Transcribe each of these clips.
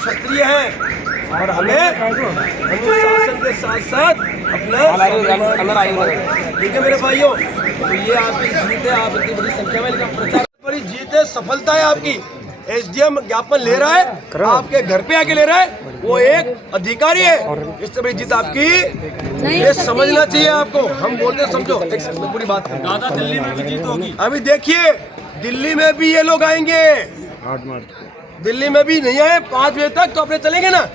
क्षत्रिय हैं और हमें अनुशासन के साथ साथ अपना, ठीक है मेरे भाइयों। तो ये आपकी जीत है, आप इतनी बड़ी संख्या में प्रचार, बड़ी जीत है, सफलता है आपकी। एसडीएम ज्ञापन ले रहा है, आपके घर पे आके ले रहा है, वो एक अधिकारी है। इससे बड़ी जीत आपकी ये समझना चाहिए आपको। हम बोलते समझो, एक पूरी बात दादा, दिल्ली में भी जीत होगी। अभी देखिए दिल्ली में भी ये लोग आएंगे, दिल्ली में भी नहीं आए 5 बजे तक तो अपने चलेंगे ना।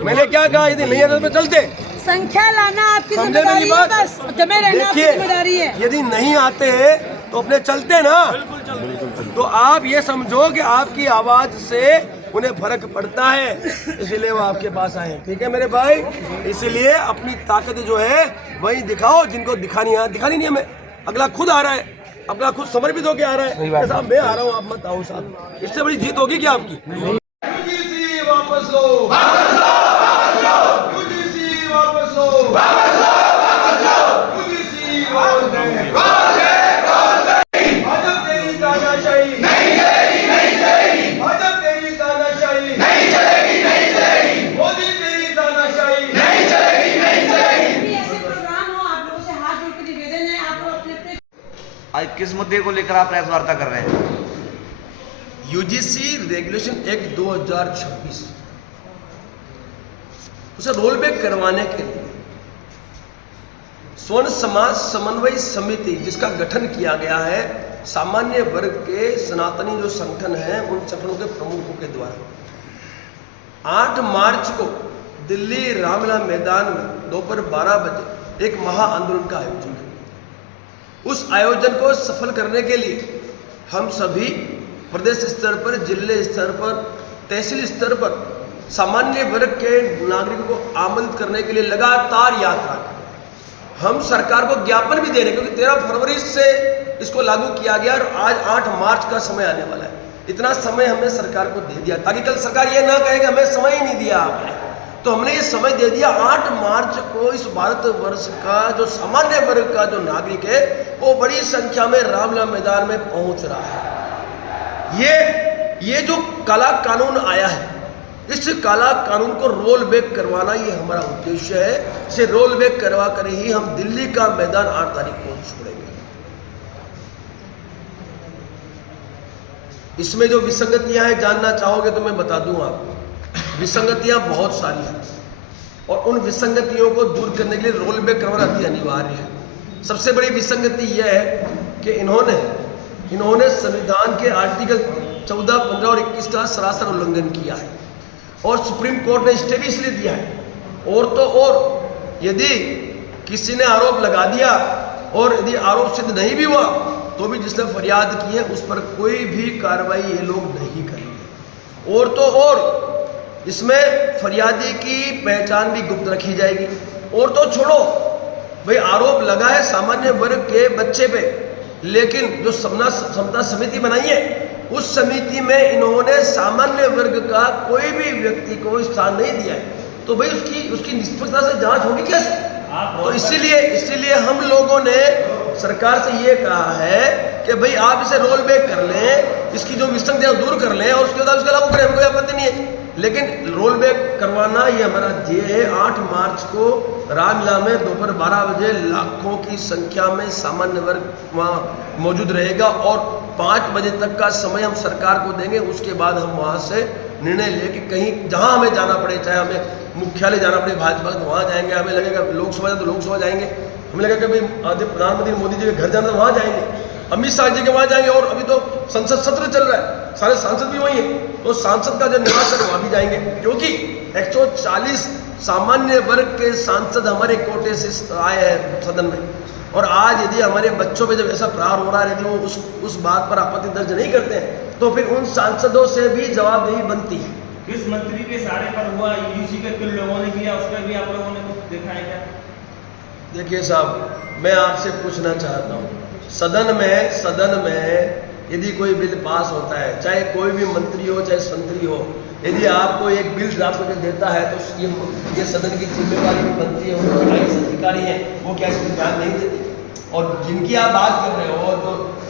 मैंने क्या कहा, यदि नहीं आए तो चलते। संख्या लाना आपकी जिम्मेदारी है, बस जमे रहना आपकी जिम्मेदारी है। यदि नहीं आते तो अपने चलते ना। तो आप ये समझो कि आपकी आवाज से उन्हें फर्क पड़ता है, इसीलिए वो आपके पास आए। ठीक है मेरे भाई, इसीलिए अपनी ताकत जो है वही दिखाओ, जिनको दिखानी नहीं हमें। अगला खुद आ रहा है, अपना खुद समर्पित होकर आ रहा है। साहब मैं आ रहा हूँ, आप मत आओ साहब। इससे बड़ी जीत होगी क्या आपकी? वापस लो, वापस लो, वापस लो, वापस लो, वापस लो, वापस लो, भाजपा तेरी तानाशाही नहीं चलेगी, नहीं चलेगी, भाजपा तेरी तानाशाही नहीं चलेगी, नहीं चलेगी, मोदी तेरी तानाशाही नहीं चलेगी, नहीं चलेगी। ऐसे प्रोग्राम हो, आप लोगों से हाथ जोड़ के निवेदन है, आप लोग अपने आज किस मुद्दे को लेकर आप प्रेस वार्ता कर रहे हैं? यूजीसी रेगुलेशन एक्ट 2026 उसे रोल बैक करवाने के लिए स्वर्ण समाज समन्वय समिति, जिसका गठन किया गया है सामान्य वर्ग के सनातनी जो संगठन हैं, उन संगठनों के प्रमुखों के द्वारा 8 मार्च को दिल्ली रामलीला मैदान में दोपहर 12 बजे एक महा आंदोलन का आयोजन है। उस आयोजन को सफल करने के लिए हम सभी प्रदेश स्तर पर, जिले स्तर पर, तहसील स्तर पर सामान्य वर्ग के नागरिकों को आमंत्रित करने के लिए लगातार यात्रा कर, हम सरकार को ज्ञापन भी दे रहे हैं, क्योंकि 13 फरवरी से इसको लागू किया गया और आज 8 मार्च का समय आने वाला है। इतना समय हमने सरकार को दे दिया ताकि कल सरकार ये ना कहे हमें समय ही नहीं दिया आपने। तो हमने ये समय दे दिया। 8 मार्च को इस भारतवर्ष का जो सामान्य वर्ग का जो नागरिक है वो बड़ी संख्या में रामलीला मैदान में पहुंच रहा है। ये जो काला कानून आया है, इस काला कानून को रोल बैक करवाना ये हमारा उद्देश्य है। इसे रोल बैक करवा कर ही हम दिल्ली का मैदान 8 तारीख को छोड़ेंगे। इसमें जो विसंगतियां हैं जानना चाहोगे तो मैं बता दूं आपको। विसंगतियां बहुत सारी हैं और उन विसंगतियों को दूर करने के लिए रोल बैक करवाना अति अनिवार्य है। सबसे बड़ी विसंगति यह है कि इन्होंने संविधान के आर्टिकल 14, 15 और 21 का सरासर उल्लंघन किया है और सुप्रीम कोर्ट ने स्टे भी इसलिए दिया है। और तो और यदि किसी ने आरोप लगा दिया और यदि आरोप सिद्ध नहीं भी हुआ तो भी जिसने फरियाद की है उस पर कोई भी कार्रवाई ये लोग नहीं करेंगे। और तो और इसमें फरियादी की पहचान भी गुप्त रखी जाएगी। और तो छोड़ो भाई, आरोप लगा है सामान्य वर्ग के बच्चे पे, लेकिन जो समता समिति बनाई है उस समिति में इन्होंने सामान्य वर्ग का कोई भी व्यक्ति को स्थान नहीं दिया है। तो भाई उसकी निष्पक्षता से जांच होगी कैसे? तो इसीलिए हम लोगों ने सरकार से ये कहा है कि भाई आप इसे रोल बैक कर लें, इसकी जो विसंगतियां दूर कर लें और उसके बाद उसका लागू करें, कोई आपत्ति नहीं है। लेकिन रोल बैक करवाना ये हमारा ध्येय है। 8 मार्च को रामलीला में दोपहर 12 बजे लाखों की संख्या में सामान्य वर्ग वहाँ मौजूद रहेगा और 5 बजे तक का समय हम सरकार को देंगे। उसके बाद हम वहाँ से निर्णय लेके कहीं जहाँ हमें जाना पड़े, चाहे हमें मुख्यालय जाना पड़े भाजपा तो वहाँ जाएंगे, हमें लगेगा लोकसभा तो लोकसभा जाएंगे, हमें लगेगा कि भाई प्रधानमंत्री मोदी जी के घर जाना तो वहाँ जाएंगे, अमित शाह जी के वहाँ जाएंगे। और अभी तो संसद सत्र चल रहा है, सारे सांसद भी वही है, तो सांसद का जो निवास है वहाँ भी जाएंगे, क्योंकि 140 सामान्य वर्ग के सांसद हमारे कोटे से आए हैं सदन में। और आज यदि हमारे बच्चों पे जब ऐसा प्रहार हो रहा है, यदि वो उस बात पर आपत्ति दर्ज नहीं करते हैं तो फिर उन सांसदों से भी जवाबदेही बनती है। किस मंत्री के इशारे पर हुआ, यूजीसी के किन लोगों ने किया, उस पर भी आप लोगों ने कुछ देखा है क्या? देखिए साहब, मैं आपसे पूछना चाहता हूँ, सदन में यदि कोई बिल पास होता है, चाहे कोई भी मंत्री हो चाहे संतरी हो, यदि आपको एक बिल ड्राफ्ट करके देता है तो ये सदन की जिम्मेवारी भी बनती है। उनके आईएएस अधिकारी हैं, वो क्या इसमें ध्यान नहीं देते? और जिनकी आप बात कर रहे हो,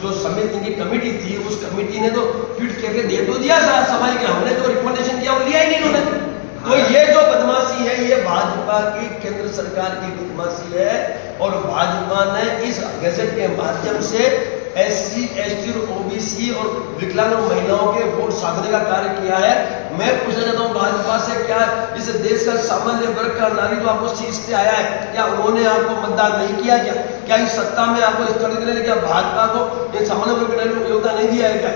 जो समिति की कमेटी थी, उस कमेटी ने तो ट्वीट करके दे तो दिया सफाई के, हमने जो रिकमेंडेशन किया वो लिया ही नहीं उन्होंने। तो ये जो बदमाशी है, ये भाजपा की केंद्र सरकार की बदमाशी है। और भाजपा ने इस गजट के माध्यम से SC, ST और OBC और विकलांग महिलाओं के वोट साधने का कार्य किया है। मैं पूछना चाहता हूँ भाजपा से, क्या इस देश का सामान्य वर्ग का नागरिक जो आपको सीट से आया है, क्या उन्होंने आपको मतदान नहीं किया? क्या इस सत्ता में आपको स्थगित करने क्या भाजपा को इन सामान्य वर्ग के नागरिकों को योगदान नहीं दिया है क्या?